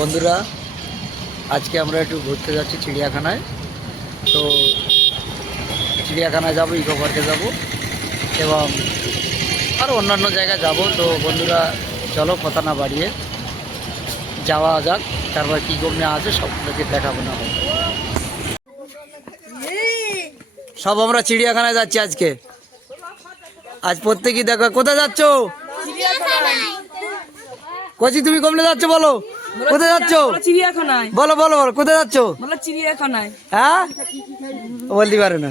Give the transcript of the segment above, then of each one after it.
বন্ধুরা আজকে আমরা একটু ঘুরতে যাচ্ছি চিড়িয়াখানায়। তো চিড়িয়াখানায় যাব ইকো পার্কে যাব এবং আরও অন্যান্য জায়গায় যাব। তো বন্ধুরা চলো কথা না বাড়িয়ে যাওয়া যাক তারপর কী কমে আছে সবগুলোকে দেখাবো না সব আমরা চিড়িয়াখানায় যাচ্ছি আজকে। আজ প্রত্যেকেই দেখো কোথায় যাচ্ছ? কচি তুমি কমলে যাচ্ছ বলো? কোথায় যাচ্ছ? চিড়িয়াখানায়। বলো বলো বলো কোথায় যাচ্ছ? বলো চিড়িয়াখানায়। হ্যাঁ? বলতে পারে না।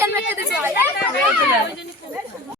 আমি একটা দিচ্ছি